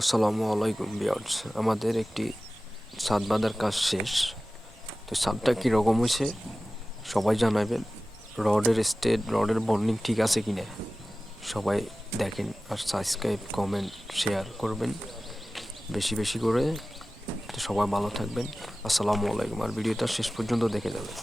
আসসালামু আলাইকুম ভিউয়ার্স, আমাদের একটি ছাদ বাঁধার কাজ শেষ। তো ছাদটা কীরকম হয়েছে সবাই জানাবেন। রডের বন্ডিং ঠিক আছে কিনা সবাই দেখেন, আর সাবস্ক্রাইব কমেন্ট শেয়ার করবেন বেশি বেশি করে। তো সবাই ভালো থাকবেন। আসসালামু আলাইকুম। আর ভিডিওটা শেষ পর্যন্ত দেখে যাবেন।